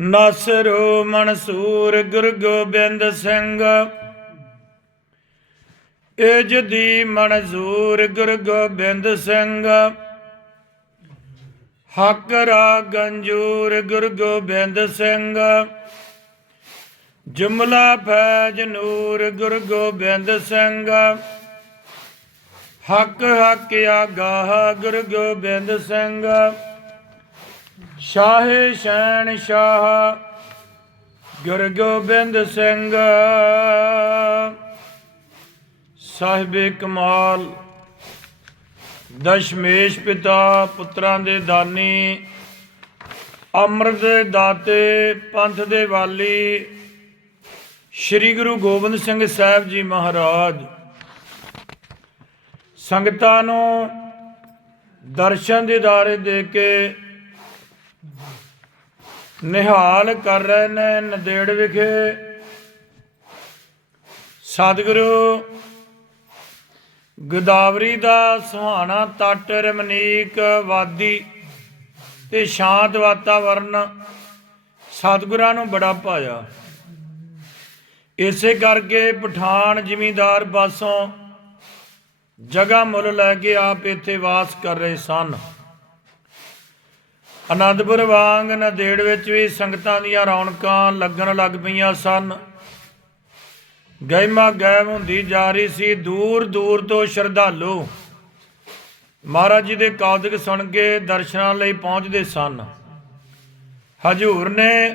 ਨਸਰੂ, ਮਨਸੂਰ, ਗੁਰ ਗੋਬਿੰਦ ਸਿੰਘ। ਇਜ ਦੀ ਮਨਜ਼ੂਰ, ਗੁਰ ਗੋਬਿੰਦ ਸਿੰਘ। ਹੱਕ ਰਾ ਗੰਜੂਰ, ਗੁਰ ਗੋਬਿੰਦ ਸਿੰਘ। ਜੁਮਲਾ ਫੈਜ ਨੂਰ, ਗੁਰ ਗੋਬਿੰਦ ਸਿੰਘ। ਹੱਕ ਹਕ ਆਗਾਹ ਗੁਰ ਗੋਬਿੰਦ ਸਿੰਘ। ਸ਼ਾਹੇ ਸ਼ੈਣ ਸ਼ਾਹ, ਗੁਰ ਗੋਬਿੰਦ ਸਿੰਘ। ਸਾਹਿਬੇ ਕਮਾਲ, ਦਸ਼ਮੇਸ਼ ਪਿਤਾ, ਪੁੱਤਰਾਂ ਦੇ ਦਾਨੀ, ਅੰਮ੍ਰਿਤ ਦੇ ਦਾਤੇ, ਪੰਥ ਦੇ ਵਾਲੀ, ਸ੍ਰੀ ਗੁਰੂ ਗੋਬਿੰਦ ਸਿੰਘ ਸਾਹਿਬ ਜੀ ਮਹਾਰਾਜ। ਸੰਗਤਾਂ ਨੂੰ ਦਰਸ਼ਨ ਦੀਦਾਰੇ ਦੇ ਕੇ ਨਿਹਾਲ ਕਰ ਰਹੇ ਨੇ ਨਦੇੜ ਵਿਖੇ। ਸਤਿਗੁਰੂ, ਗੋਦਾਵਰੀ ਦਾ ਸੁਹਾਣਾ ਤੱਟ ਰਮਨੀਕ ਵਾਦੀ ਤੇ ਸ਼ਾਂਤ ਵਾਤਾਵਰਨ ਸਤਿਗੁਰਾਂ ਨੂੰ ਬੜਾ ਭਾਇਆ। ਇਸੇ ਕਰਕੇ ਪਠਾਨ ਜ਼ਿਮੀਂਦਾਰ ਪਾਸੋਂ ਜਗ੍ਹਾ ਮੁੱਲ ਲੈ ਕੇ ਆਪ ਇੱਥੇ ਵਾਸ ਕਰ ਰਹੇ ਸਨ। ਅਨੰਦਪੁਰ ਵਾਂਗ ਨਦੇੜ ਵਿੱਚ ਵੀ ਸੰਗਤਾਂ ਦੀਆਂ ਰੌਣਕਾਂ ਲੱਗਣ ਲੱਗ ਪਈਆਂ ਸਨ। ਗਹਿਮਾ ਗਾਇਬ ਹੁੰਦੀ ਜਾ ਰਹੀ ਸੀ, ਦੂਰ ਦੂਰ ਤੋਂ ਸ਼ਰਧਾਲੂ ਮਹਾਰਾਜ ਜੀ ਦੇ ਕੌਤਕ ਸੁਣ ਕੇ ਦਰਸ਼ਨਾਂ ਲਈ ਪਹੁੰਚਦੇ ਸਨ। ਹਜੂਰ ਨੇ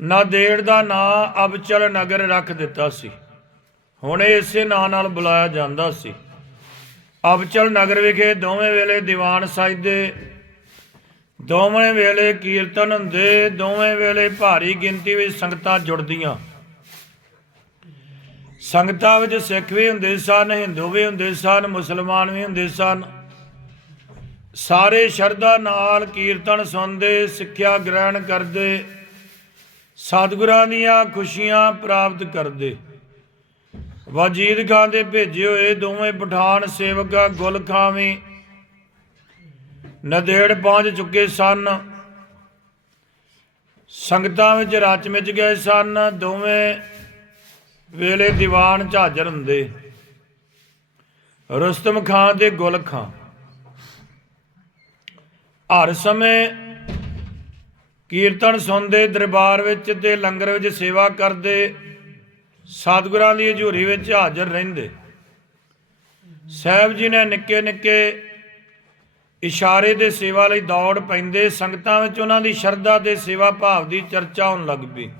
ਨਾਦੇੜ ਦਾ ਨਾਂ ਅਬਚਲ ਨਗਰ ਰੱਖ ਦਿੱਤਾ ਸੀ। ਹੁਣ ਇਸੇ ਨਾਂ ਨਾਲ ਬੁਲਾਇਆ ਜਾਂਦਾ ਸੀ। ਅਬਚਲ ਨਗਰ ਵਿਖੇ ਦੋਵੇਂ ਵੇਲੇ ਦੀਵਾਨ ਸਾਹਿਬ ਦੇ ਦੋਵੇਂ ਵੇਲੇ ਕੀਰਤਨ ਹੁੰਦੇ, ਦੋਵੇਂ ਵੇਲੇ ਭਾਰੀ ਗਿਣਤੀ ਵਿੱਚ ਸੰਗਤਾਂ ਜੁੜਦੀਆਂ। ਸੰਗਤਾਂ ਵਿੱਚ ਸਿੱਖ ਵੀ ਹੁੰਦੇ ਸਨ, ਹਿੰਦੂ ਵੀ ਹੁੰਦੇ ਸਨ, ਮੁਸਲਮਾਨ ਵੀ ਹੁੰਦੇ ਸਨ। ਸਾਰੇ ਸ਼ਰਧਾ ਨਾਲ ਕੀਰਤਨ ਸੁਣਦੇ, ਸਿੱਖਿਆ ਗ੍ਰਹਿਣ ਕਰਦੇ, ਸਤਿਗੁਰਾਂ ਦੀਆਂ ਖੁਸ਼ੀਆਂ ਪ੍ਰਾਪਤ ਕਰਦੇ। ਵਜੀਦ ਖਾਨ ਦੇ ਭੇਜੇ ਹੋਏ ਦੋਵੇਂ ਪਠਾਨ ਸੇਵਕ ਗੁਲ ਖਾਵੇਂ ਨਦੇੜ ਪਹੁੰਚ ਚੁੱਕੇ ਸਨ। ਸੰਗਤਾਂ ਵਿੱਚ ਰਚ ਮਿਚ ਗਏ ਸਨ। ਦੋਵੇਂ ਵੇਲੇ ਦੀਵਾਨ ਚ ਹਾਜ਼ਰ ਹੁੰਦੇ। ਰੁਸਤਮ ਖਾਨ ਤੇ ਗੁਲ ਖਾਂ। ਹਰ ਸਮੇਂ ਕੀਰਤਨ ਸੁਣਦੇ, ਦਰਬਾਰ ਵਿੱਚ ਤੇ ਲੰਗਰ ਵਿੱਚ ਸੇਵਾ ਕਰਦੇ, ਸਤਿਗੁਰਾਂ ਦੀ ਹਜ਼ੂਰੀ ਵਿੱਚ ਹਾਜ਼ਰ ਰਹਿੰਦੇ। ਸਾਹਿਬ ਜੀ ਨੇ ਨਿੱਕੇ ਨਿੱਕੇ ਇਸ਼ਾਰੇ ਦੇ ਸੇਵਾ ਲਈ ਦੌੜ ਪੈਂਦੇ, ਸੰਗਤਾਂ ਵਿੱਚ ਉਹਨਾਂ ਦੀ ਸ਼ਰਧਾ ਤੇ ਸੇਵਾ ਭਾਵ ਦੀ ਚਰਚਾ ਹੋਣ ਲੱਗ ਪਈ।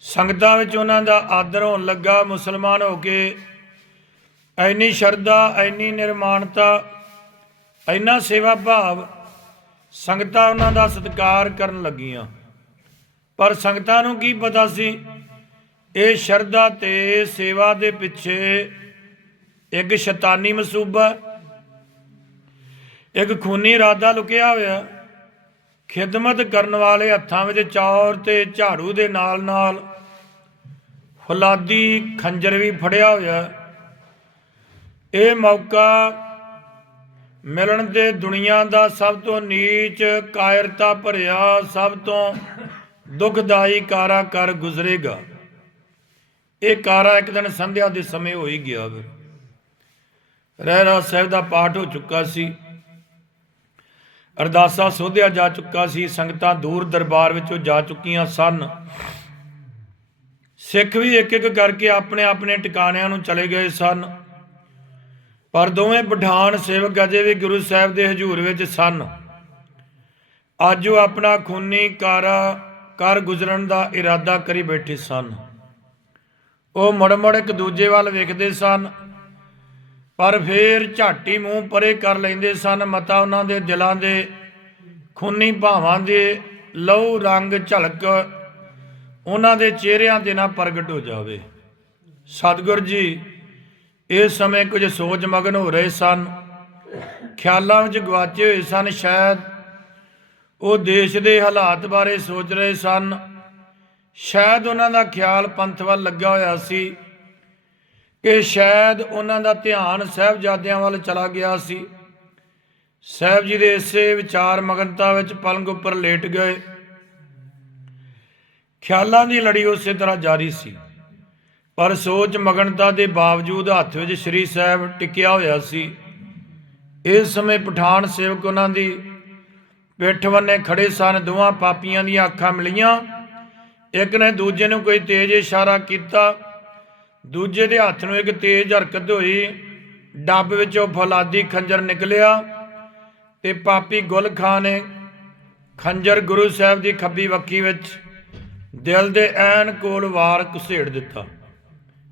ਸੰਗਤਾਂ ਵਿੱਚ ਉਹਨਾਂ ਦਾ ਆਦਰ ਹੋਣ ਲੱਗਾ, ਮੁਸਲਮਾਨ ਹੋ ਕੇ ਐਨੀ ਸ਼ਰਧਾ, ਐਨੀ ਨਿਰਮਾਣਤਾ, ਐਨਾ ਸੇਵਾ ਭਾਵ ਸੰਗਤਾਂ ਉਹਨਾਂ ਦਾ ਸਤਿਕਾਰ ਕਰਨ ਲੱਗੀਆਂ। ਪਰ ਸੰਗਤਾਂ ਨੂੰ ਕੀ ਪਤਾ ਸੀ? ਇਹ ਸ਼ਰਧਾ ਤੇ ਸੇਵਾ ਦੇ ਪਿੱਛੇ ਇੱਕ ਸ਼ੈਤਾਨੀ ਮਸੂਬਾ ਇੱਕ ਖੂਨੀ ਇਰਾਦਾ ਲੁਕਿਆ ਹੋਇਆ। ਖਿਦਮਤ ਕਰਨ ਵਾਲੇ ਹੱਥਾਂ ਵਿੱਚ ਚੌਰ ਤੇ ਝਾੜੂ ਦੇ ਨਾਲ ਨਾਲ ਫੁਲਾਦੀ ਖੰਜਰ ਵੀ ਫੜਿਆ ਹੋਇਆ। ਇਹ ਮੌਕਾ ਮਿਲਣ ਦੇ ਦੁਨੀਆ ਦਾ ਸਭ ਤੋਂ ਨੀਚ ਕਾਇਰਤਾ ਭਰਿਆ, ਸਭ ਤੋਂ ਦੁਖਦਾਈ ਕਾਰਾ ਕਰ ਗੁਜ਼ਰੇਗਾ। ਇਹ ਕਾਰਾ ਇੱਕ ਦਿਨ ਸੰਧਿਆ ਦੇ ਸਮੇਂ ਹੋ ਹੀ ਗਿਆ। ਫਿਰ ਰਹਿਰਾ ਸਾਹਿਬ ਦਾ ਪਾਠ ਹੋ ਚੁੱਕਾ ਸੀ। ਅਰਦਾਸਾ ਸੋਧਿਆ ਜਾ ਚੁੱਕਾ ਸੀ, ਸੰਗਤਾਂ ਦੂਰ ਦਰਬਾਰ ਵਿੱਚੋਂ ਜਾ ਚੁੱਕੀਆਂ ਸਨ। ਸਿੱਖ ਵੀ ਇੱਕ ਇੱਕ ਕਰਕੇ ਆਪਣੇ ਆਪਣੇ ਟਿਕਾਣਿਆਂ ਨੂੰ ਚਲੇ ਗਏ ਸਨ। ਪਰ ਦੋਵੇਂ ਪਠਾਨ ਸੇਵਕ ਅਜੇ ਵੀ ਗੁਰੂ ਸਾਹਿਬ ਦੇ ਹਜ਼ੂਰ ਵਿੱਚ ਸਨ। ਅੱਜ ਉਹ ਆਪਣਾ ਖੂਨੀ ਕਾਰਾ ਕਰ ਗੁਜ਼ਰਨ ਦਾ ਇਰਾਦਾ ਕਰੀ ਬੈਠੇ ਸਨ। ਉਹ ਮੁੜ ਮੁੜ ਇੱਕ ਦੂਜੇ ਵੱਲ ਵੇਖਦੇ ਸਨ। ਪਰ ਫੇਰ ਝਾਟੀ ਮੂੰਹ ਪਰੇ ਕਰ ਲੈਂਦੇ ਸਨ, ਮਤਾ ਉਹਨਾਂ ਦੇ ਦਿਲਾਂ ਦੇ, ਖੂਨੀ ਭਾਵਾਂ ਦੇ ਲਹੂ ਰੰਗ ਝਲਕ ਉਹਨਾਂ ਦੇ ਚਿਹਰਿਆਂ ਦੇ ਨਾਲ ਪ੍ਰਗਟ ਹੋ ਜਾਵੇ। ਸਤਿਗੁਰ ਜੀ, ਇਸ ਸਮੇਂ ਕੁਝ ਸੋਚ ਮਗਨ ਹੋ ਰਹੇ ਸਨ। ਖਿਆਲਾਂ ਵਿੱਚ ਗਵਾਚੇ ਹੋਏ ਸਨ, ਸ਼ਾਇਦ ਉਹ ਦੇਸ਼ ਦੇ ਹਾਲਾਤ ਬਾਰੇ ਸੋਚ ਰਹੇ ਸਨ। ਸ਼ਾਇਦ ਉਹਨਾਂ ਦਾ ਖਿਆਲ ਪੰਥ ਵੱਲ ਲੱਗਾ ਹੋਇਆ ਸੀ। ਕਿ ਸ਼ਾਇਦ ਉਹਨਾਂ ਦਾ ਧਿਆਨ ਸਹਿਬਜ਼ਾਦਿਆਂ ਵੱਲ ਚਲਾ ਗਿਆ ਸੀ। ਸਾਹਿਬ ਜੀ ਦੇ ਇਸੇ ਵਿਚਾਰ ਮਗਨਤਾ ਵਿੱਚ ਪਲੰਗ ਉੱਪਰ ਲੇਟ ਗਏ। ਖਿਆਲਾਂ ਦੀ ਲੜੀ ਉਸੇ ਤਰ੍ਹਾਂ ਜਾਰੀ ਸੀ। ਪਰ ਸੋਚ ਮਗਨਤਾ ਦੇ ਬਾਵਜੂਦ ਹੱਥ ਵਿੱਚ ਸ੍ਰੀ ਸਾਹਿਬ ਟਿਕਿਆ ਹੋਇਆ ਸੀ। ਇਸ ਸਮੇਂ ਪਠਾਨ ਸੇਵਕ ਉਹਨਾਂ ਦੀ ਪਿੱਠ ਬੰਨੇ ਖੜੇ ਸਨ। ਦੋਵਾਂ ਪਾਪੀਆਂ ਦੀਆਂ ਅੱਖਾਂ ਮਿਲੀਆਂ। ਇੱਕ ਨੇ ਦੂਜੇ ਨੂੰ ਕੋਈ ਤੇਜ਼ ਇਸ਼ਾਰਾ ਕੀਤਾ। ਦੂਜੇ ਦੇ ਹੱਥ ਨੂੰ ਇੱਕ ਤੇਜ਼ ਹਰਕਤ ਹੋਈ। ਡੱਬ ਵਿੱਚੋਂ ਫੌਲਾਦੀ ਖੰਜਰ ਨਿਕਲਿਆ ਤੇ ਪਾਪੀ ਗੁਲ ਖਾਨ ਨੇ ਖੰਜਰ ਗੁਰੂ ਸਾਹਿਬ ਦੀ ਖੱਬੀ ਵੱਖੀ ਵਿੱਚ ਦਿਲ ਦੇ ਐਨ ਕੋਲ ਵਾਰ ਘੁਸੇੜ ਦਿੱਤਾ।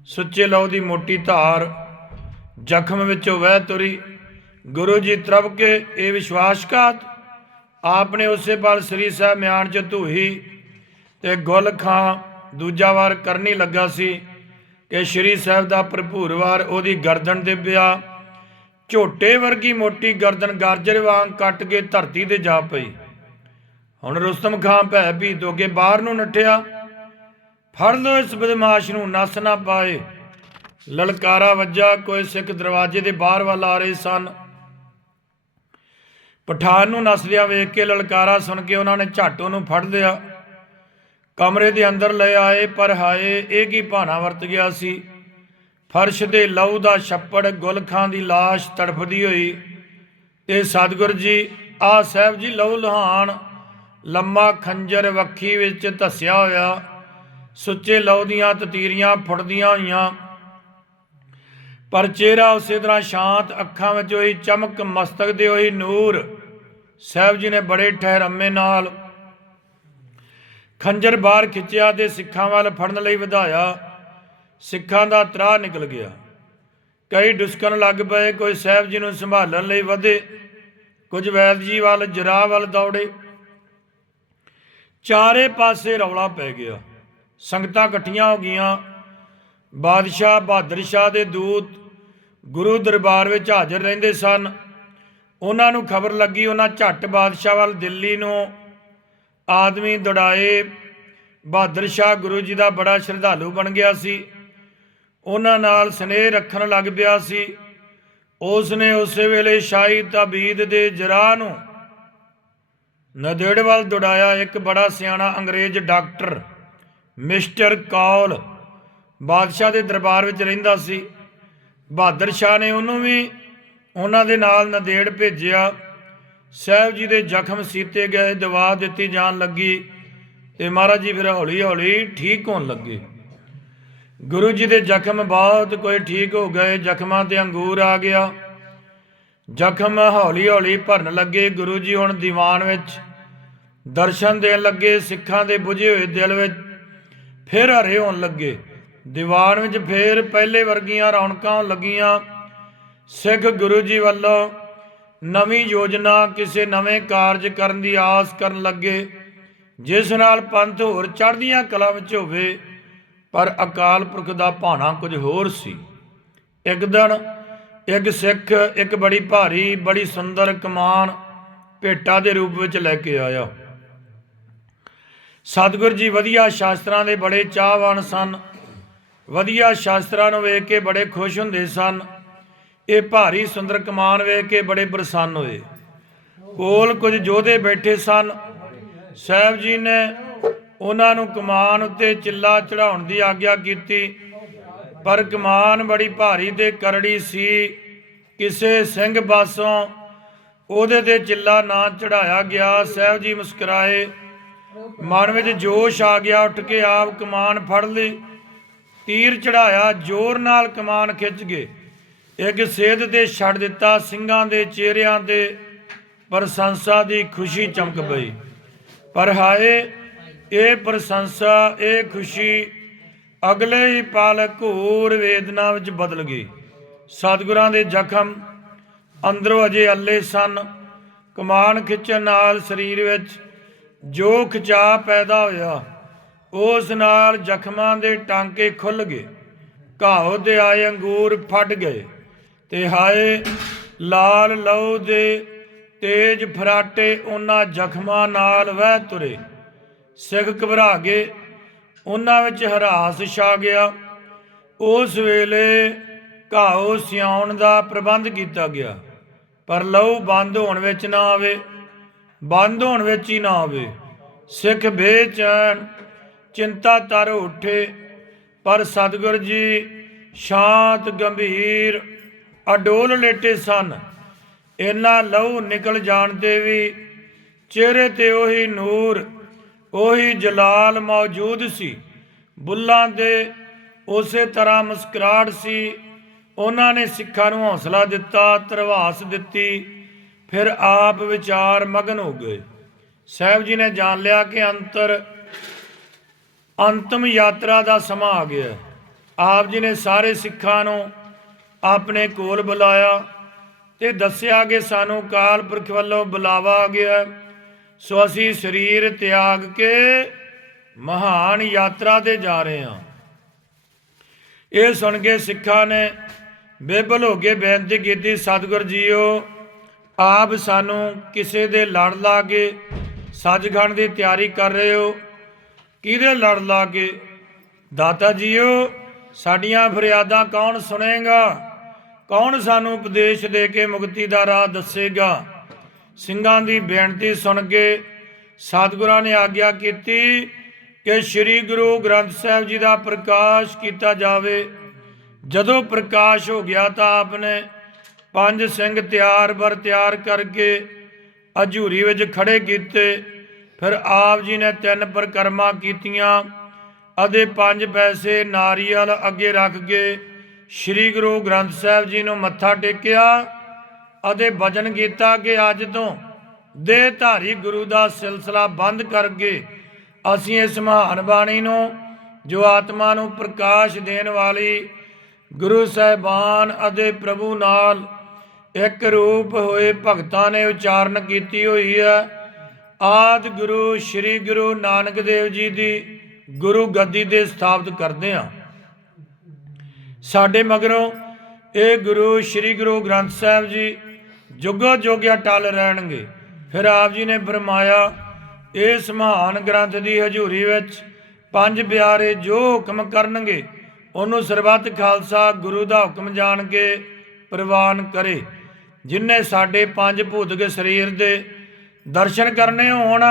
ਸੁੱਚੇ ਲਹੂ ਦੀ ਮੋਟੀ ਧਾਰ ਜ਼ਖਮ ਵਿੱਚੋਂ ਵਹਿ ਤੁਰੀ। ਗੁਰੂ ਜੀ ਤਰਵ ਕੇ ਇਹ ਵਿਸ਼ਵਾਸਘਾਤ ਆਪਨੇ ਉਸੇ ਪਲ ਸ੍ਰੀ ਸਾਹਿਬ ਮਿਆਨ ਚ ਧੂਹੀ ਤੇ ਗੁਲ ਖਾਂ ਦੂਜਾ ਵਾਰ ਕਰਨੀ ਲੱਗਾ ਸੀ। ਕਿ ਸ੍ਰੀ ਸਾਹਿਬ ਦਾ ਭਰਪੂਰ ਵਾਰ ਉਹਦੀ ਗਰਦਨ ਦੇ ਪਿਆ। ਝੋਟੇ ਵਰਗੀ ਮੋਟੀ ਗਰਦਨ ਗਾਜਰ ਵਾਂਗ ਕੱਟ ਕੇ ਧਰਤੀ ਤੇ ਜਾ ਪਈ। ਹੁਣ ਰੁਸਤਮ ਖਾਂ ਭੈ ਵੀ ਦੋਗੇ ਬਾਹਰ ਨੂੰ ਨੱਠਿਆ। ਫੜ ਲੋ ਇਸ ਬਦਮਾਸ਼ ਨੂੰ, ਨਸ ਨਾ ਪਾਏ। ਲਲਕਾਰਾ ਵੱਜਾ, ਕੋਈ ਸਿੱਖ ਦਰਵਾਜ਼ੇ ਦੇ ਬਾਹਰ ਵੱਲ ਆ ਰਹੇ ਸਨ। ਪਠਾਨ ਨੂੰ ਨਸਦਿਆਂ ਵੇਖ ਕੇ ਲਲਕਾਰਾ ਸੁਣ ਕੇ ਉਹਨਾਂ ਨੇ ਝੱਟ ਉਹਨੂੰ ਫੜ ਲਿਆ। ਕਮਰੇ ਦੇ ਅੰਦਰ ਲੈ ਆਏ, ਪਰ ਹਾਏ, ਇਹ ਕੀ ਭਾਣਾ ਵਰਤ ਗਿਆ ਸੀ? ਫਰਸ਼ ਦੇ ਲਹੂ ਦਾ ਛੱਪੜ, ਗੁਲਖਾਂ ਦੀ ਲਾਸ਼ ਤੜਫਦੀ ਹੋਈ। ਤੇ ਸਤਿਗੁਰ ਜੀ ਆ ਸਾਹਿਬ ਜੀ ਲਹੂ ਲਹਾਨ ਲੰਮਾ ਖੰਜਰ ਵੱਖੀ ਵਿੱਚ ਧੱਸਿਆ ਹੋਇਆ। ਸੁੱਚੇ ਲਹੂ ਦੀਆਂ ਤਤੀਰੀਆਂ ਫੁੱਟਦੀਆਂ ਹੋਈਆਂ। ਪਰ ਚਿਹਰਾ ਉਸੇ ਤਰ੍ਹਾਂ ਸ਼ਾਂਤ ਅੱਖਾਂ ਵਿੱਚ ਹੋਈ, ਚਮਕ ਮਸਤਕ ਦੇ ਹੋਈ ਨੂਰ। ਸਾਹਿਬ ਜੀ ਨੇ ਬੜੇ ਠਹਿਰਮੇ ਨਾਲ ਖੰਜਰ ਬਾਹਰ ਖਿੱਚਿਆ ਤੇ ਸਿੱਖਾਂ ਵੱਲ ਫੜਨ ਲਈ ਵਧਾਇਆ, ਸਿੱਖਾਂ ਦਾ ਤਰਾ ਨਿਕਲ ਗਿਆ। ਕਈ ਡੁਸਕਣ ਲੱਗ ਪਏ, ਕੋਈ ਸਾਹਿਬ ਜੀ ਨੂੰ ਸੰਭਾਲਣ ਲਈ ਵਧੇ, ਕੁਝ ਵੈਦ ਜੀ ਵੱਲ ਜਰਾ ਵੱਲ ਦੌੜੇ। ਚਾਰੇ ਪਾਸੇ ਰੌਲਾ ਪੈ ਗਿਆ। ਸੰਗਤਾਂ ਇਕੱਠੀਆਂ ਹੋ ਗਈਆਂ। ਬਾਦਸ਼ਾਹ, ਬਹਾਦਰ ਸ਼ਾਹ ਦੇ ਦੂਤ ਗੁਰੂ ਦਰਬਾਰ ਵਿੱਚ ਹਾਜ਼ਰ ਰਹਿੰਦੇ ਸਨ। ਉਹਨਾਂ ਨੂੰ ਖਬਰ ਲੱਗੀ, ਉਹਨਾਂ ਝੱਟ ਬਾਦਸ਼ਾਹ ਵੱਲ ਦਿੱਲੀ ਨੂੰ ਆਦਮੀ ਦੌੜਾਏ। ਬਹਾਦਰ ਸ਼ਾਹ ਗੁਰੂ ਜੀ ਦਾ ਬੜਾ ਸ਼ਰਧਾਲੂ ਬਣ ਗਿਆ ਸੀ। ਉਹਨਾਂ ਨਾਲ ਸਨੇਹ ਰੱਖਣ ਲੱਗ ਪਿਆ ਸੀ। ਉਸ ਨੇ ਉਸੇ ਵੇਲੇ ਸ਼ਾਹੀ ਤਾਬੀਦ ਦੇ ਜਰਾ ਨੂੰ ਨਦੇੜ ਵੱਲ ਦੌੜਾਇਆ। ਇੱਕ ਬੜਾ ਸਿਆਣਾ ਅੰਗਰੇਜ਼ ਡਾਕਟਰ, ਮਿਸਟਰ ਕੌਲ ਬਾਦਸ਼ਾਹ ਦੇ ਦਰਬਾਰ ਵਿੱਚ ਰਹਿੰਦਾ ਸੀ। ਬਹਾਦਰ ਸ਼ਾਹ ਨੇ ਉਹਨੂੰ ਵੀ ਉਹਨਾਂ ਦੇ ਨਾਲ ਨਦੇੜ ਭੇਜਿਆ। ਸਾਹਿਬ ਜੀ ਦੇ ਜ਼ਖਮ ਸੀਤੇ ਗਏ, ਦਵਾ ਦਿੱਤੀ ਜਾਣ ਲੱਗੀ ਤੇ ਮਹਾਰਾਜ ਜੀ ਫਿਰ ਹੌਲੀ ਹੌਲੀ ਠੀਕ ਹੋਣ ਲੱਗੇ। ਗੁਰੂ ਜੀ ਦੇ ਜ਼ਖਮ ਬਹੁਤ ਕੋਈ ਠੀਕ ਹੋ ਗਏ, ਜ਼ਖਮਾਂ ਤੇ ਅੰਗੂਰ ਆ ਗਿਆ। ਜ਼ਖਮ ਹੌਲੀ ਹੌਲੀ ਭਰਨ ਲੱਗੇ, ਗੁਰੂ ਜੀ ਹੁਣ ਦੀਵਾਨ ਵਿੱਚ ਦਰਸ਼ਨ ਦੇਣ ਲੱਗੇ, ਸਿੱਖਾਂ ਦੇ ਬੁਝੇ ਹੋਏ ਦਿਲ ਵਿੱਚ ਫਿਰ ਹਰੇ ਹੋਣ ਲੱਗੇ। ਦੀਵਾਨ ਵਿੱਚ ਫਿਰ ਪਹਿਲੇ ਵਰਗੀਆਂ ਰੌਣਕਾਂ ਲੱਗੀਆਂ। ਸਿੱਖ ਗੁਰੂ ਜੀ ਵੱਲੋਂ ਨਵੀਂ ਯੋਜਨਾ ਕਿਸੇ ਨਵੇਂ ਕਾਰਜ ਕਰਨ ਦੀ ਆਸ ਕਰਨ ਲੱਗੇ, ਜਿਸ ਨਾਲ ਪੰਥ ਹੋਰ ਚੜ੍ਹਦੀਆਂ ਕਲਾ ਵਿੱਚ ਹੋਵੇ, ਪਰ ਅਕਾਲ ਪੁਰਖ ਦਾ ਭਾਣਾ ਕੁਝ ਹੋਰ ਸੀ। ਇੱਕ ਦਿਨ ਇੱਕ ਸਿੱਖ, ਇੱਕ ਬੜੀ ਭਾਰੀ, ਬੜੀ ਸੁੰਦਰ, ਕਮਾਨ ਭੇਟਾ ਦੇ ਰੂਪ ਵਿੱਚ ਲੈ ਕੇ ਆਇਆ। ਸਤਿਗੁਰ ਜੀ ਵਧੀਆ ਸ਼ਾਸਤਰਾਂ ਦੇ ਬੜੇ ਚਾਹਵਾਨ ਸਨ, ਵਧੀਆ ਸ਼ਾਸਤਰਾਂ ਨੂੰ ਵੇਖ ਕੇ ਬੜੇ ਖੁਸ਼ ਹੁੰਦੇ ਸਨ। ਇਹ ਭਾਰੀ ਸੁੰਦਰ ਕਮਾਨ ਵੇਖ ਕੇ ਬੜੇ ਪ੍ਰਸੰਨ ਹੋਏ। ਕੋਲ ਕੁਝ ਯੋਧੇ ਬੈਠੇ ਸਨ। ਸਾਹਿਬ ਜੀ ਨੇ ਉਹਨਾਂ ਨੂੰ ਕਮਾਨ ਉੱਤੇ ਚਿੱਲਾ ਚੜਾਉਣ ਦੀ ਆਗਿਆ ਕੀਤੀ, ਪਰ ਕਮਾਨ ਬੜੀ ਭਾਰੀ ਤੇ ਕਰੜੀ ਸੀ। ਕਿਸੇ ਸਿੰਘ ਬਾਸੋਂ ਉਹਦੇ ਤੇ ਚਿੱਲਾ ਨਾ ਚੜਾਇਆ ਗਿਆ। ਸਾਹਿਬ ਜੀ ਮੁਸਕਰਾਏ। ਮਨ ਵਿੱਚ ਜੋਸ਼ ਆ ਗਿਆ, ਉੱਠ ਕੇ ਆਪ ਕਮਾਨ ਫੜ ਲਈ। ਤੀਰ ਚੜਾਇਆ ਜ਼ੋਰ ਨਾਲ ਕਮਾਨ ਖਿੱਚ ਗਏ। ਇੱਕ ਸੇਧ ਤੇ ਛੱਡ ਦਿੱਤਾ, ਸਿੰਘਾਂ ਦੇ ਚਿਹਰਿਆਂ ਤੇ ਪ੍ਰਸ਼ੰਸਾ ਦੀ ਖੁਸ਼ੀ ਚਮਕ ਪਈ। ਪਰ ਹਾਏ, ਇਹ ਪ੍ਰਸ਼ੰਸਾ, ਇਹ ਖੁਸ਼ੀ ਅਗਲੇ ਹੀ ਪਲ ਘੋਰ ਵੇਦਨਾ ਵਿੱਚ ਬਦਲ ਗਈ। ਸਤਿਗੁਰਾਂ ਦੇ ਜ਼ਖਮ ਅੰਦਰੋਂ ਅਜੇ ਅੱਲੇ ਸਨ। ਕਮਾਨ ਖਿੱਚਣ ਨਾਲ ਸਰੀਰ ਵਿੱਚ ਜੋ ਖਿਚਾ ਪੈਦਾ ਹੋਇਆ, ਉਸ ਨਾਲ ਜ਼ਖਮਾਂ ਦੇ ਟਾਂਕੇ ਖੁੱਲ ਗਏ। ਘਾਹ ਦੇ ਆਏ, ਅੰਗੂਰ ਫਟ ਗਏ। ਤੇ ਹਾਏ, ਲਾਲ ਲਹੂ ਦੇ ਤੇਜ ਫਰਾਟੇ ਉਹਨਾਂ ਜ਼ਖਮਾਂ ਨਾਲ ਵਹਿ ਤੁਰੇ। ਸਿੱਖ ਘਬਰਾ ਗਏ, ਉਹਨਾਂ ਵਿੱਚ ਹਰਾਸ ਛਾ ਗਿਆ। ਉਸ ਵੇਲੇ ਘਾਉ ਸਿਆਉਣ ਦਾ ਪ੍ਰਬੰਧ ਕੀਤਾ ਗਿਆ, ਪਰ ਲਹੂ ਬੰਦ ਹੋਣ ਵਿੱਚ ਨਾ ਆਵੇ, ਬੰਦ ਹੋਣ ਵਿੱਚ ਹੀ ਨਾ ਆਵੇ। ਸਿੱਖ ਬੇਚੈਨ, ਚਿੰਤਾ ਤਰ ਉੱਠੇ, ਪਰ ਸਤਿਗੁਰ ਜੀ ਸ਼ਾਂਤ, ਗੰਭੀਰ ਅਡੋਲ ਲੇਟੇ ਸਨ। ਇੰਨਾ ਲਹੂ ਨਿਕਲ ਜਾਣ ਤੇ ਵੀ ਚਿਹਰੇ ਤੇ ਉਹੀ ਨੂਰ, ਉਹੀ ਜਲਾਲ ਮੌਜੂਦ ਸੀ। ਬੁੱਲਾਂ ਦੇ ਉਸੇ ਤਰ੍ਹਾਂ ਮੁਸਕਰਾਹਟ ਸੀ। ਉਹਨਾਂ ਨੇ ਸਿੱਖਾਂ ਨੂੰ ਹੌਸਲਾ ਦਿੱਤਾ ਤਰਵਾਸ ਦਿੱਤੀ, ਫਿਰ ਆਪ ਵਿਚਾਰ ਮਗਨ ਹੋ ਗਏ। ਸਾਹਿਬ ਜੀ ਨੇ ਜਾਣ ਲਿਆ ਕਿ ਅੰਤਰ, ਅੰਤਮ ਯਾਤਰਾ ਦਾ ਸਮਾਂ ਆ ਗਿਆ। ਆਪ ਜੀ ਨੇ ਸਾਰੇ ਸਿੱਖਾਂ ਨੂੰ ਆਪਣੇ ਕੋਲ ਬੁਲਾਇਆ ਤੇ ਦੱਸਿਆ ਕਿ ਸਾਨੂੰ ਕਾਲ ਪੁਰਖ ਵੱਲੋਂ ਬੁਲਾਵਾ ਆ ਗਿਆ। ਸੋ ਅਸੀਂ ਸਰੀਰ ਤਿਆਗ ਕੇ ਮਹਾਨ ਯਾਤਰਾ ਤੇ ਜਾ ਰਹੇ ਹਾਂ। ਇਹ ਸੁਣ ਕੇ ਸਿੱਖਾਂ ਨੇ ਬੇਬਲ ਹੋ ਕੇ ਬੇਨਤੀ ਕੀਤੀ, ਸਤਿਗੁਰ ਜੀਓ, ਆਪ ਸਾਨੂੰ ਕਿਸੇ ਦੇ ਲੜ ਲਾ ਕੇ ਸੱਚਖੰਡ ਦੀ ਤਿਆਰੀ ਕਰ ਰਹੇ ਹੋ। ਕਿਹਦੇ ਲੜ ਲਾ ਕੇ? ਦਾਤਾ ਜੀਓ, ਸਾਡੀਆਂ ਫਰਿਆਦਾਂ ਕੌਣ ਸੁਣੇਗਾ? ਕੌਣ ਸਾਨੂੰ ਉਪਦੇਸ਼ ਦੇ ਕੇ ਮੁਕਤੀ ਦਾ ਰਾਹ ਦੱਸੇਗਾ? ਸਿੰਘਾਂ ਦੀ ਬੇਨਤੀ ਸੁਣ ਕੇ ਸਤਿਗੁਰਾਂ ਨੇ ਆਗਿਆ ਕੀਤੀ ਕਿ ਸ੍ਰੀ ਗੁਰੂ ਗ੍ਰੰਥ ਸਾਹਿਬ ਜੀ ਦਾ ਪ੍ਰਕਾਸ਼ ਕੀਤਾ ਜਾਵੇ। ਜਦੋਂ ਪ੍ਰਕਾਸ਼ ਹੋ ਗਿਆ ਤਾਂ ਆਪਨੇ ਪੰਜ ਸਿੰਘ ਤਿਆਰ ਬਰ ਤਿਆਰ ਕਰਕੇ ਹਜੂਰੀ ਵਿੱਚ ਖੜੇ ਕੀਤੇ। ਫਿਰ ਆਪ ਜੀ ਨੇ ਤਿੰਨ ਪ੍ਰਕਰਮਾ ਕੀਤੀਆਂ ਅਤੇ ਪੰਜ ਪੈਸੇ ਨਾਰੀਅਲ ਅੱਗੇ ਰੱਖ ਕੇ ਸ੍ਰੀ ਗੁਰੂ ਗ੍ਰੰਥ ਸਾਹਿਬ ਜੀ ਨੂੰ ਮੱਥਾ ਟੇਕਿਆ ਅਤੇ ਵਚਨ ਕੀਤਾ ਕਿ ਅੱਜ ਤੋਂ ਦੇਹ ਧਾਰੀ ਗੁਰੂ ਦਾ ਸਿਲਸਿਲਾ ਬੰਦ ਕਰਕੇ ਅਸੀਂ ਇਸ ਮਹਾਨ ਬਾਣੀ ਨੂੰ, ਜੋ ਆਤਮਾ ਨੂੰ ਪ੍ਰਕਾਸ਼ ਦੇਣ ਵਾਲੀ ਗੁਰੂ ਸਾਹਿਬਾਨ ਅਤੇ ਪ੍ਰਭੂ ਨਾਲ ਇੱਕ ਰੂਪ ਹੋਏ ਭਗਤਾਂ ਨੇ ਉਚਾਰਨ ਕੀਤੀ ਹੋਈ ਹੈ। ਆਦ ਗੁਰੂ ਸ੍ਰੀ ਗੁਰੂ ਨਾਨਕ ਦੇਵ ਜੀ ਦੀ ਗੁਰੂ ਗੱਦੀ ਤੇ ਸਥਾਪਿਤ ਕਰਦੇ ਹਾਂ। ਸਾਡੇ ਮਗਰੋਂ ਇਹ ਗੁਰੂ ਸ੍ਰੀ ਗੁਰੂ ਗ੍ਰੰਥ ਸਾਹਿਬ ਜੀ ਜੁਗੋ ਜੋਗਿਆ ਟਲ ਰਹਿਣਗੇ। ਫਿਰ ਆਪ ਜੀ ਨੇ ਫਰਮਾਇਆ, ਇਸ ਮਹਾਨ ਗ੍ਰੰਥ ਦੀ ਹਜ਼ੂਰੀ ਵਿੱਚ ਪੰਜ ਪਿਆਰੇ ਜੋ ਹੁਕਮ ਕਰਨਗੇ, ਉਹਨੂੰ ਸਰਬੱਤ ਖਾਲਸਾ ਗੁਰੂ ਦਾ ਹੁਕਮ ਜਾਣ ਕੇ ਪ੍ਰਵਾਨ ਕਰੇ। ਜਿਨਨੇ ਸਾਡੇ ਪੰਜ ਭੂਤਿਕ ਸਰੀਰ ਦੇ ਦਰਸ਼ਨ ਕਰਨੇ ਹੋਣ,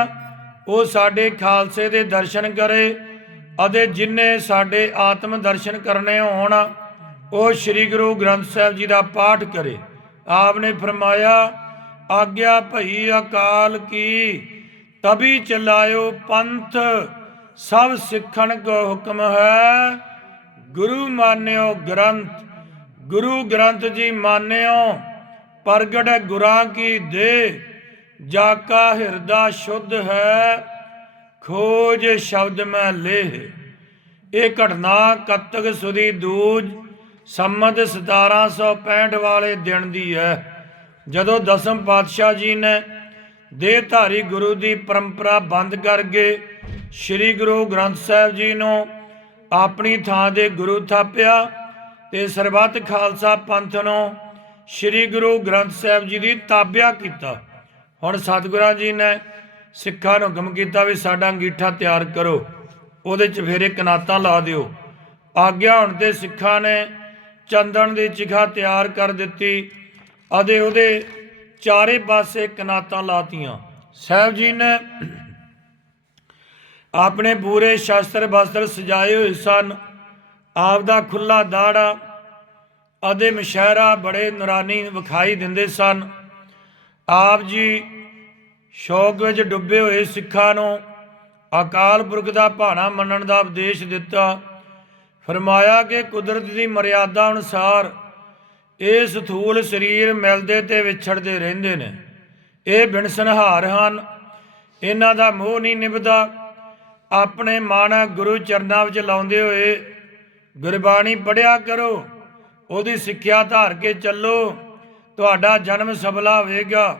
ਉਹ ਸਾਡੇ ਖਾਲਸੇ ਦੇ ਦਰਸ਼ਨ ਕਰੇ ਅਤੇ ਜਿਨਨੇ ਸਾਡੇ ਆਤਮ ਦਰਸ਼ਨ ਕਰਨੇ ਹੋਣ, ਉਹ ਸ੍ਰੀ ਗੁਰੂ ਗ੍ਰੰਥ ਸਾਹਿਬ ਜੀ ਦਾ ਪਾਠ ਕਰੇ। ਆਪ ਨੇ ਫਰਮਾਇਆ, ਆਗਿਆ ਭਈ ਅਕਾਲ ਕੀ, ਤਬੀ ਚਲਾਇਓ ਪੰਥ, ਸਭ ਸਿੱਖਣ ਕੋ ਹੁਕਮ ਹੈ। ਗੁਰੂ ਮਾਨਿਓ ਗ੍ਰੰਥ, ਗੁਰੂ ਗ੍ਰੰਥ ਜੀ ਮਾਨਿਓ, ਪ੍ਰਗਟ ਗੁਰਾਂ ਕੀ ਦੇ, ਜਾ ਕਾ ਹਿਰਦਾ ਸ਼ੁੱਧ ਹੈ ਖੋਜ ਸ਼ਬਦ ਮੈਂ ਲੇਹ। ਇਹ ਘਟਨਾ ਕੱਤਕ ਸੁਦੀ ਦੂਜ ਸੰਮਤ 1765 ਵਾਲੇ ਦਿਨ ਦੀ ਹੈ। ਜਦੋਂ ਦਸਮ ਪਾਤਸ਼ਾਹ ਜੀ ਨੇ ਦੇਹਧਾਰੀ ਗੁਰੂ ਦੀ ਪਰੰਪਰਾ ਬੰਦ ਕਰਕੇ ਸ੍ਰੀ ਗੁਰੂ ਗ੍ਰੰਥ ਸਾਹਿਬ ਜੀ ਨੂੰ ਆਪਣੀ ਥਾਂ ਦੇ ਗੁਰੂ ਥਾਪਿਆ ਤੇ ਸਰਬੱਤ ਖਾਲਸਾ ਪੰਥ ਨੂੰ ਸ੍ਰੀ ਗੁਰੂ ਗ੍ਰੰਥ ਸਾਹਿਬ ਜੀ ਦੀ ਤਾਬਿਆ ਕੀਤਾ। ਹੁਣ ਸਤਿਗੁਰਾਂ ਜੀ ਨੇ ਸਿੱਖਾਂ ਨੂੰ ਹੁਕਮ ਕੀਤਾ ਵੀ ਸਾਡਾ ਅੰਗੀਠਾ ਤਿਆਰ ਕਰੋ। ਉਹਦੇ 'ਚ ਫੇਰੇ ਕਨਾਤਾਂ ਲਾ ਦਿਓ। ਆਗਿਆ ਹੁਣ ਤੇ ਸਿੱਖਾਂ ਨੇ ਚੰਦਨ ਦੀ ਚਿਖਾ ਤਿਆਰ ਕਰ ਦਿੱਤੀ। ਅਤੇ ਉਹਦੇ ਚਾਰੇ ਪਾਸੇ ਕਨਾਤਾਂ ਲਾਤੀਆਂ। ਸਾਹਿਬ ਜੀ ਨੇ ਆਪਣੇ ਪੂਰੇ ਸ਼ਸਤਰ ਬਸਤਰ ਸਜਾਏ ਹੋਏ ਸਨ। ਆਪ ਦਾ ਖੁੱਲਾ ਦਾੜਾ ਅਤੇ ਮਸ਼ਹਿਰਾ ਬੜੇ ਨੂਰਾਨੀ ਵਿਖਾਈ ਦਿੰਦੇ ਸਨ। ਆਪ ਜੀ ਸ਼ੌਕ ਵਿੱਚ ਡੁੱਬੇ ਹੋਏ ਸਿੱਖਾਂ ਨੂੰ ਅਕਾਲ ਪੁਰਖ ਦਾ ਭਾਣਾ ਮੰਨਣ ਦਾ ਉਪਦੇਸ਼ ਦਿੱਤਾ। ਫਰਮਾਇਆ ਕਿ ਕੁਦਰਤ ਦੀ ਮਰਿਆਦਾ ਅਨੁਸਾਰ ਇਹ ਸਥੂਲ ਸਰੀਰ ਮਿਲਦੇ ਤੇ ਵਿਛੜਦੇ ਰਹਿੰਦੇ ਨੇ। ਇਹ ਬਿਨਸਨਹਾਰ ਹਨ। ਇਹਨਾਂ ਦਾ ਮੋਹ ਨਹੀਂ ਨਿਭਦਾ। ਆਪਣੇ ਮਨ ਗੁਰੂ ਚਰਨਾਂ ਵਿੱਚ ਲਾਉਂਦੇ ਹੋਏ ਗੁਰਬਾਣੀ ਪੜਿਆ ਕਰੋ, ਉਹਦੀ ਸਿੱਖਿਆ ਧਾਰ ਕੇ ਚੱਲੋ, ਤੁਹਾਡਾ ਜਨਮ ਸਫਲਾ ਹੋਵੇਗਾ।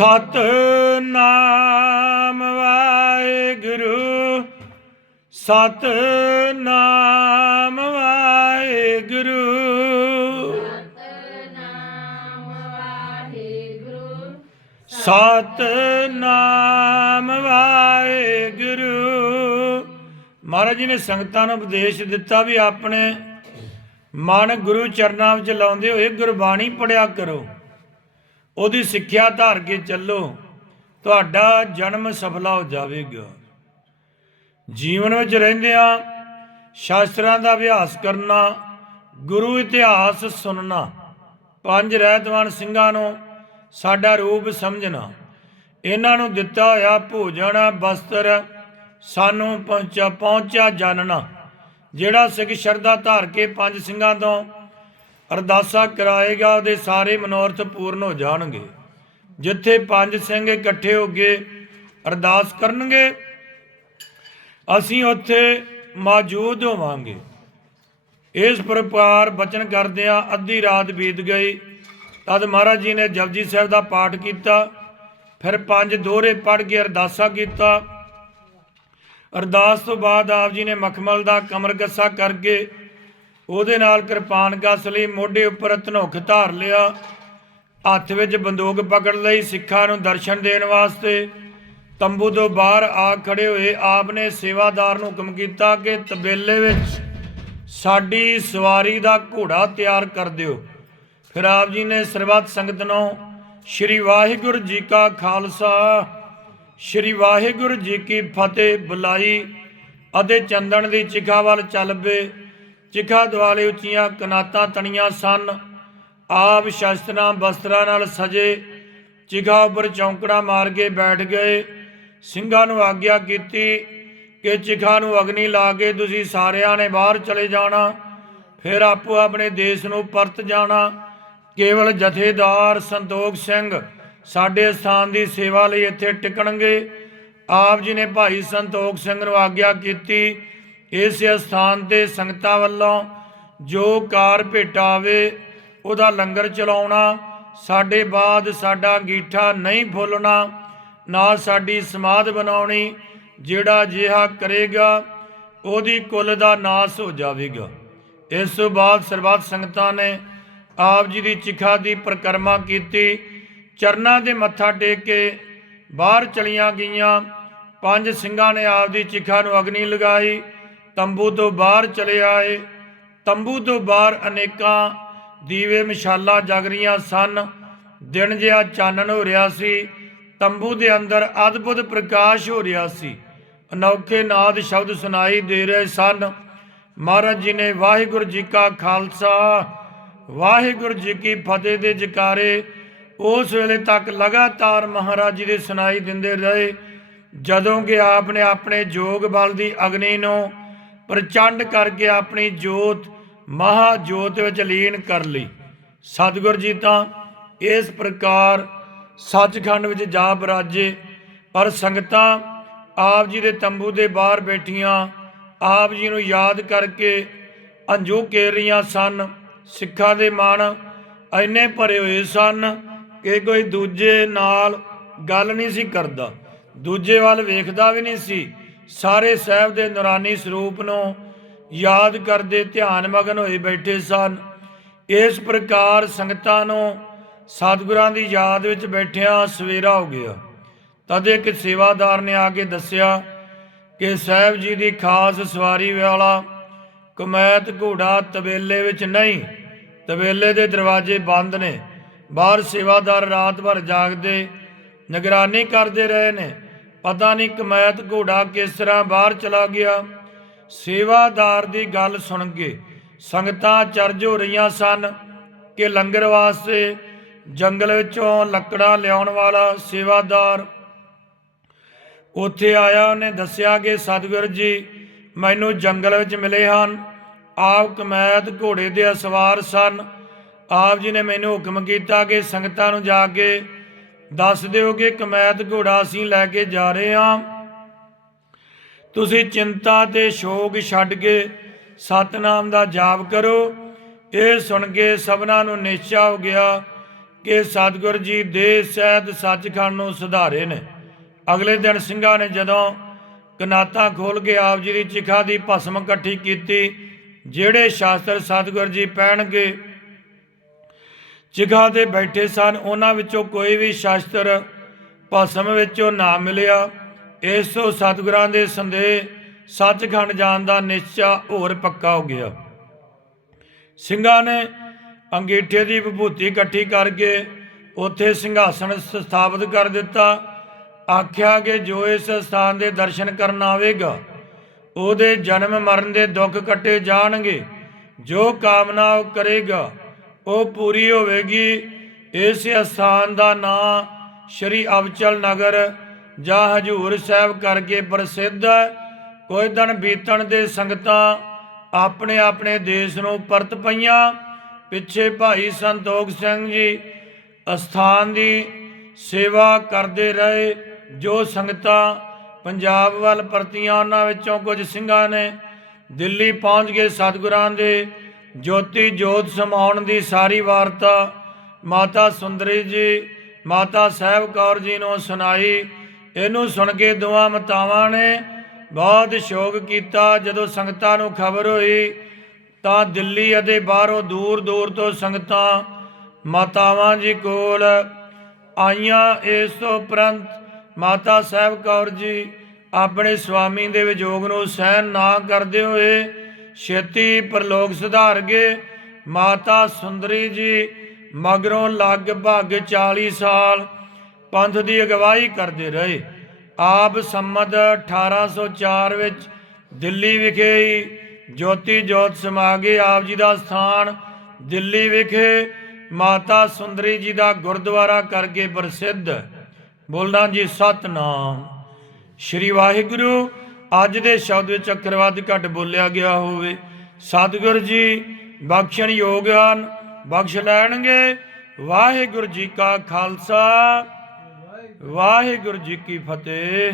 ਸਤਨਾਮ ਵਾਹਿਗੁਰੂ ਸਤਨਾਮ ਵਾਹਿਗੁਰੂ। ਸਤਨਾਮ ਵਾਹਿਗੁਰੂ ਮਹਾਰਾਜ ਜੀ ਨੇ ਸੰਗਤਾਂ ਨੂੰ ਉਪਦੇਸ਼ ਦਿੱਤਾ ਵੀ ਆਪਣੇ ਮਨ ਗੁਰੂ ਚਰਨਾਂ ਵਿੱਚ ਲਾਉਂਦੇ ਹੋਏ ਗੁਰਬਾਣੀ ਪੜਿਆ ਕਰੋ। ਉਹਦੀ ਸਿੱਖਿਆ ਧਾਰ ਕੇ ਚੱਲੋ, ਤੁਹਾਡਾ ਜਨਮ ਸਫਲਾ ਹੋ ਜਾਵੇਗਾ। ਜੀਵਨ ਵਿੱਚ ਰਹਿੰਦਿਆਂ ਸ਼ਾਸਤਰਾਂ ਦਾ ਅਭਿਆਸ ਕਰਨਾ, ਗੁਰੂ ਇਤਿਹਾਸ ਸੁਣਨਾ, ਪੰਜ ਰਹਿਤਵਾਨ ਸਿੰਘਾਂ ਨੂੰ ਸਾਡਾ ਰੂਪ ਸਮਝਣਾ, ਇਹਨਾਂ ਨੂੰ ਦਿੱਤਾ ਹੋਇਆ ਭੋਜਨ ਬਸਤਰ ਸਾਨੂੰ ਪਹੁੰਚਾ ਪਹੁੰਚਾ ਜਾਣਨਾ, ਜਿਹੜਾ ਸਿੱਖ ਸ਼ਰਧਾ ਧਾਰ ਕੇ ਪੰਜ ਸਿੰਘਾਂ ਤੋਂ ਅਰਦਾਸਾ ਕਰਾਏਗਾ ਉਹਦੇ ਸਾਰੇ ਮਨੋਰਥ ਪੂਰਨ ਹੋ ਜਾਣਗੇ। ਜਿੱਥੇ ਪੰਜ ਸਿੰਘ ਇਕੱਠੇ ਹੋ ਕੇ ਅਰਦਾਸ ਕਰਨਗੇ, ਅਸੀਂ ਉੱਥੇ ਮੌਜੂਦ ਹੋਵਾਂਗੇ। ਇਸ ਪ੍ਰਕਾਰ ਬਚਨ ਕਰਦਿਆਂ ਅੱਧੀ ਰਾਤ ਬੀਤ ਗਈ। ਤਦ ਮਹਾਰਾਜ ਜੀ ਨੇ ਜਪਜੀ ਸਾਹਿਬ ਦਾ ਪਾਠ ਕੀਤਾ। ਫਿਰ ਪੰਜ ਦੋਹਰੇ ਪੜ੍ਹ ਕੇ ਅਰਦਾਸਾ ਕੀਤਾ। ਅਰਦਾਸ ਤੋਂ ਬਾਅਦ ਆਪ ਜੀ ਨੇ ਮਖਮਲ ਦਾ ਕਮਰ ਗੱਸਾ ਕਰਕੇ ਉਹਦੇ ਨਾਲ ਕਿਰਪਾਨ ਕੱਸ ਲਈ ਮੋਢੇ ਉੱਪਰ ਧਨੁਖ ਧਾਰ ਲਿਆ। ਹੱਥ ਵਿੱਚ ਬੰਦੂਕ ਪਕੜ ਲਈ ਸਿੱਖਾਂ ਨੂੰ ਦਰਸ਼ਨ ਦੇਣ ਵਾਸਤੇ ਤੰਬੂ ਤੋਂ ਬਾਹਰ ਆ ਖੜੇ ਹੋਏ ਆਪ ਨੇ ਸੇਵਾਦਾਰ ਨੂੰ ਹੁਕਮ ਕੀਤਾ ਕਿ ਤਬੇਲੇ ਵਿੱਚ ਸਾਡੀ ਸਵਾਰੀ ਦਾ ਘੋੜਾ ਤਿਆਰ ਕਰ ਦਿਓ। ਫਿਰ ਆਪ ਜੀ ਨੇ ਸਰਬੱਤ ਸੰਗਤ ਨੂੰ ਸ੍ਰੀ ਵਾਹਿਗੁਰੂ ਜੀ ਕਾ ਖਾਲਸਾ, ਸ੍ਰੀ ਵਾਹਿਗੁਰੂ ਜੀ ਕੀ ਫਤਿਹ ਬੁਲਾਈ ਅਤੇ ਚੰਦਨ ਦੀ ਚਿਖਾ ਵੱਲ ਚੱਲ ਪਏ। ਚਿਖਾ ਦੁਆਲੇ ਉੱਚੀਆਂ ਕਨਾਤਾਂ ਤਣੀਆਂ ਸਨ। ਆਪ ਸ਼ਸਤਰਾਂ, ਬਸਤਰਾਂ ਨਾਲ ਸਜੇ ਚਿਖਾ ਉੱਪਰ ਚੌਂਕੜਾ ਮਾਰ ਕੇ ਬੈਠ ਗਏ। ਸਿੰਘਾਂ ਨੂੰ ਆਗਿਆ ਕੀਤੀ ਕਿ ਚਿਖਾ ਨੂੰ ਅਗਨੀ ਲਾ ਕੇ ਤੁਸੀਂ ਸਾਰਿਆਂ ਨੇ ਬਾਹਰ ਚਲੇ ਜਾਣਾ, ਫਿਰ ਆਪੋ ਆਪਣੇ ਦੇਸ਼ ਨੂੰ ਪਰਤ ਜਾਣਾ। ਕੇਵਲ ਜਥੇਦਾਰ ਸੰਤੋਖ ਸਿੰਘ ਸਾਡੇ ਸਥਾਨ ਦੀ ਸੇਵਾ ਲਈ ਇੱਥੇ ਟਿਕਣਗੇ। ਆਪ ਜੀ ਨੇ ਭਾਈ ਸੰਤੋਖ ਸਿੰਘ ਨੂੰ ਆਗਿਆ ਕੀਤੀ ਇਸ ਸਥਾਨ ਤੇ ਸੰਗਤਾਂ ਵੱਲੋਂ ਜੋ ਕਾਰ ਭੇਟਾਵੇ ਉਹਦਾ ਲੰਗਰ ਚਲਾਉਣਾ, ਸਾਡੇ ਬਾਅਦ ਸਾਡਾ ਗੀਠਾ ਨਹੀਂ ਫੁੱਲਣਾ ਨਾ ਸਾਡੀ ਸਮਾਧ ਬਣਾਉਣੀ, ਜਿਹੜਾ ਜਿਹਾ ਕਰੇਗਾ, ਉਹਦੀ ਕੁੱਲ ਦਾ ਨਾਸ ਹੋ ਜਾਵੇਗਾ। ਇਸ ਤੋਂ ਬਾਅਦ ਸਰਬੱਤ ਸੰਗਤਾਂ ਨੇ ਆਪ ਜੀ ਦੀ ਚਿਖਾ ਦੀ ਪ੍ਰਕਰਮਾ ਕੀਤੀ। ਚਰਨਾਂ ਦੇ ਮੱਥਾ ਟੇਕ ਕੇ ਬਾਹਰ ਚਲੀਆਂ ਗਈਆਂ। ਪੰਜ ਸਿੰਘਾਂ ਨੇ ਆਪ ਦੀ ਚਿਖਾ ਨੂੰ ਅਗਨੀ ਲਗਾਈ। ਤੰਬੂ ਤੋਂ ਬਾਹਰ ਚਲੇ ਆਏ। ਤੰਬੂ ਤੋਂ ਬਾਹਰ ਅਨੇਕਾਂ ਦੀਵੇ ਮਸ਼ਾਲਾ ਜਗ ਰਹੀਆਂ ਸਨ। ਦਿਨ ਜਿਹਾ ਚਾਨਣ ਹੋ ਰਿਹਾ ਸੀ। ਤੰਬੂ ਦੇ ਅੰਦਰ ਅਦਭੁਤ ਪ੍ਰਕਾਸ਼ ਹੋ ਰਿਹਾ ਸੀ। ਅਨੋਖੇ ਨਾਦ ਸ਼ਬਦ ਸੁਣਾਈ ਦੇ ਰਹੇ ਸਨ। ਮਹਾਰਾਜ ਜੀ ਨੇ ਵਾਹਿਗੁਰੂ ਜੀ ਕਾ ਖਾਲਸਾ, ਵਾਹਿਗੁਰੂ ਜੀ ਕੀ ਫਤਿਹ ਦੇ ਜਕਾਰੇ ਉਸ ਵੇਲੇ ਤੱਕ ਲਗਾਤਾਰ ਮਹਾਰਾਜ ਜੀ ਦੇ ਸੁਣਾਈ ਦਿੰਦੇ ਰਹੇ। ਜਦੋਂ ਕਿ ਆਪ ਨੇ ਆਪਣੇ ਜੋਗ ਬਲ ਦੀ ਅਗਨੀ ਨੂੰ ਪ੍ਰਚੰਡ ਕਰਕੇ ਆਪਣੀ ਜੋਤ, ਮਹਾ ਜੋਤ ਵਿੱਚ ਲੀਨ ਕਰ ਲਈ। ਸਤਿਗੁਰ ਜੀ ਤਾਂ ਇਸ ਪ੍ਰਕਾਰ ਸੱਚਖੰਡ ਵਿੱਚ ਜਾ ਬਰਾਜੇ ਪਰ ਸੰਗਤਾਂ ਆਪ ਜੀ ਦੇ ਤੰਬੂ ਦੇ ਬਾਹਰ ਬੈਠੀਆਂ, ਆਪ ਜੀ ਨੂੰ ਯਾਦ ਕਰਕੇ ਅੰਜੂ ਕੇਰ ਰਹੀਆਂ ਸਨ, ਸਿੱਖਾਂ ਦੇ ਮਨ ਐਨੇ ਭਰੇ ਹੋਏ ਸਨ ਕਿ ਕੋਈ ਦੂਜੇ ਨਾਲ ਗੱਲ ਨਹੀਂ ਸੀ ਕਰਦਾ। ਦੂਜੇ ਵੱਲ ਵੇਖਦਾ ਵੀ ਨਹੀਂ ਸੀ। ਸਾਰੇ ਸਾਹਿਬ ਦੇ ਨੂਰਾਨੀ ਸਰੂਪ ਨੂੰ ਯਾਦ ਕਰਦੇ ਧਿਆਨ ਮਗਨ ਹੋਏ ਬੈਠੇ ਸਨ। ਇਸ ਪ੍ਰਕਾਰ ਸੰਗਤਾਂ ਨੂੰ ਸਤਿਗੁਰਾਂ ਦੀ ਯਾਦ ਵਿੱਚ ਬੈਠਿਆਂ ਸਵੇਰਾ ਹੋ ਗਿਆ। ਤਦ ਇੱਕ ਸੇਵਾਦਾਰ ਨੇ ਆ ਕੇ ਦੱਸਿਆ ਕਿ ਸਾਹਿਬ ਜੀ ਦੀ ਖਾਸ ਸਵਾਰੀ ਵਾਲਾ ਕਮੈਤ ਘੋੜਾ ਤਬੇਲੇ ਵਿੱਚ ਨਹੀਂ, ਤਬੇਲੇ ਦੇ ਦਰਵਾਜ਼ੇ ਬੰਦ ਨੇ। ਬਾਹਰ ਸੇਵਾਦਾਰ ਰਾਤ ਭਰ ਜਾਗਦੇ, ਨਿਗਰਾਨੀ ਕਰਦੇ ਰਹੇ ਨੇ। ਪਤਾ ਨਹੀਂ ਕਮੈਤ ਘੋੜਾ ਕਿਸ ਤਰ੍ਹਾਂ ਬਾਹਰ ਚਲਾ ਗਿਆ। ਸੇਵਾਦਾਰ ਦੀ ਗੱਲ ਸੁਣ ਕੇ ਸੰਗਤਾਂ ਚਰਜ ਹੋ ਰਹੀਆਂ ਸਨ ਕਿ ਲੰਗਰ ਵਾਸਤੇ ਜੰਗਲ ਵਿੱਚੋਂ ਲੱਕੜਾਂ ਲਿਆਉਣ ਵਾਲਾ ਸੇਵਾਦਾਰ। ਉੱਥੇ ਆਇਆ, ਉਹਨੇ ਦੱਸਿਆ ਕਿ, ਸਤਿਗੁਰ ਜੀ, ਮੈਨੂੰ ਜੰਗਲ ਵਿੱਚ ਮਿਲੇ ਹਨ। ਆਪ ਕਮੈਤ ਘੋੜੇ ਦੇ ਅਸਵਾਰ ਸਨ। ਆਪ ਜੀ ਨੇ ਮੈਨੂੰ ਹੁਕਮ ਕੀਤਾ ਕਿ ਸੰਗਤਾਂ ਨੂੰ ਜਾ ਕੇ ਦੱਸ ਦਿਓ ਕਿ ਕਮੈਤ ਘੋੜਾ ਅਸੀਂ ਲੈ ਕੇ ਜਾ ਰਹੇ ਹਾਂ। ਤੁਸੀਂ ਚਿੰਤਾ ਤੇ ਸ਼ੋਕ ਛੱਡ ਕੇ ਸਤਨਾਮ ਦਾ ਜਾਪ ਕਰੋ। ਇਹ ਸੁਣ ਕੇ ਸਭਨਾਂ ਨੂੰ ਨਿਸ਼ਚਾ ਹੋ ਗਿਆ ਕਿ ਸਤਿਗੁਰ ਜੀ ਦੇ ਸਹਿਤ ਸੱਚਖੰਡ ਨੂੰ ਸੁਧਾਰੇ ਨੇ। ਅਗਲੇ ਦਿਨ ਸਿੰਘਾਂ ਨੇ ਜਦੋਂ ਕਨਾਤਾਂ ਖੋਲ ਕੇ ਆਪ ਜੀ ਦੀ ਚਿਖਾ ਦੀ ਭਸਮ ਇਕੱਠੀ ਕੀਤੀ, ਜਿਹੜੇ ਸ਼ਾਸਤਰ ਸਤਿਗੁਰ ਜੀ ਪੈਣਗੇ ਚਿਖਾ ਤੇ ਬੈਠੇ ਸਨ। ਉਹਨਾਂ ਵਿੱਚੋਂ ਕੋਈ ਵੀ ਸ਼ਾਸਤਰ ਭਸਮ ਵਿੱਚੋਂ ਨਾ ਮਿਲਿਆ। ਇਸ ਤੋਂ ਸਤਿਗੁਰਾਂ ਦੇ ਸੰਦੇਹ ਸੱਚਖੰਡ ਜਾਣ ਦਾ ਨਿਸ਼ਚਾ ਹੋਰ ਪੱਕਾ ਹੋ ਗਿਆ। ਸਿੰਘਾਂ ਨੇ ਅੰਗੀਠੇ ਦੀ ਵਿਭੂਤੀ ਇਕੱਠੀ ਕਰਕੇ ਉੱਥੇ ਸਿੰਘਾਸਣ ਸਥਾਪਿਤ ਕਰ ਦਿੱਤਾ। ਆਖਿਆ ਕਿ ਜੋ ਇਸ ਸਥਾਨ ਦੇ ਦਰਸ਼ਨ ਕਰਨ ਆਵੇਗਾ, ਉਹਦੇ ਜਨਮ ਮਰਨ ਦੇ ਦੁੱਖ ਕੱਟੇ ਜਾਣਗੇ। ਜੋ ਕਾਮਨਾ ਉਹ ਕਰੇਗਾ ਉਹ ਪੂਰੀ ਹੋਵੇਗੀ। ਇਸ ਅਸਥਾਨ ਦਾ ਨਾਂ ਸ਼੍ਰੀ ਅਵਚਲ ਨਗਰ, ਜਾਂ ਹਜੂਰ ਸਾਹਿਬ ਕਰਕੇ ਪ੍ਰਸਿੱਧ। ਹੈ ਕੋਈ ਦਿਨ ਬੀਤਣ ਦੇ ਸੰਗਤਾਂ ਆਪਣੇ ਆਪਣੇ ਦੇਸ਼ ਨੂੰ ਪਰਤ ਪਈਆਂ। ਪਿੱਛੇ ਭਾਈ ਸੰਤੋਖ ਸਿੰਘ ਜੀ ਅਸਥਾਨ ਦੀ ਸੇਵਾ ਕਰਦੇ ਰਹੇ, ਜੋ ਸੰਗਤਾਂ ਪੰਜਾਬ ਵੱਲ ਪਰਤੀਆਂ। ਉਹਨਾਂ ਵਿੱਚੋਂ ਕੁਝ ਸਿੰਘਾਂ ਨੇ ਦਿੱਲੀ ਪਹੁੰਚ ਕੇ ਸਤਿਗੁਰਾਂ ਦੇ ਜੋਤੀ ਜੋਤ ਸਮਾਉਣ ਦੀ ਸਾਰੀ ਵਾਰਤਾ ਮਾਤਾ ਸੁੰਦਰੀ ਜੀ, ਮਾਤਾ ਸਾਹਿਬ ਕੌਰ ਜੀ ਨੂੰ ਸੁਣਾਈ। ਇਹਨੂੰ ਸੁਣ ਕੇ ਦੋਵਾਂ ਮਤਾਵਾਂ ਨੇ ਬਹੁਤ ਸ਼ੋਕ ਕੀਤਾ। ਜਦੋਂ ਸੰਗਤਾਂ ਨੂੰ ਖਬਰ ਹੋਈ ਤਾਂ ਦਿੱਲੀ ਅਤੇ ਬਾਹਰੋਂ ਦੂਰ ਦੂਰ ਤੋਂ ਸੰਗਤਾਂ ਮਾਤਾਵਾਂ ਜੀ ਕੋਲ ਆਈਆਂ। ਇਸ ਤੋਂ ਉਪਰੰਤ ਮਾਤਾ ਸਾਹਿਬ ਕੌਰ ਜੀ ਆਪਣੇ ਸਵਾਮੀ ਦੇ ਵਿਜੋਗ ਨੂੰ ਸਹਿਨ ਨਾ ਕਰਦੇ ਹੋਏ ਛੇਤੀ ਪ੍ਰਲੋਕ ਸੁਧਾਰ ਗਏ। ਮਾਤਾ ਸੁੰਦਰੀ ਜੀ, ਮਗਰੋਂ ਲਗਭਗ 40 ਸਾਲ ਪੰਥ ਦੀ ਅਗਵਾਈ ਕਰਦੇ ਰਹੇ। ਆਪ ਸੰਮਤ 1804 ਵਿੱਚ ਦਿੱਲੀ ਵਿਖੇ ਜੋਤੀ ਜੋਤ ਸਮਾਗੇ ਆਪ ਜੀ ਦਾ ਸਥਾਨ ਦਿੱਲੀ ਵਿਖੇ ਮਾਤਾ ਸੁੰਦਰੀ ਜੀ ਦਾ ਗੁਰਦੁਆਰਾ ਕਰਕੇ ਪ੍ਰਸਿੱਧ। ਹੈ। ਬੋਲਣਾ ਜੀ, ਸਤਨਾਮ। ਸ਼੍ਰੀ ਵਾਹਿਗੁਰੂ ਅੱਜ ਦੇ ਸ਼ਬਦ ਵਿੱਚ ਅੱਖਰ ਘੱਟ ਬੋਲਿਆ ਗਿਆ ਹੋਵੇ। ਸਤਿਗੁਰ ਜੀ, ਬਖਸ਼ਣ ਯੋਗ ਹਨ ਬਖਸ਼ ਲੈਣਗੇ। ਵਾਹਿਗੁਰੂ ਜੀ ਕਾ ਖਾਲਸਾ। ਵਾਹਿਗੁਰੂ ਜੀ ਕੀ ਫਤਿਹ।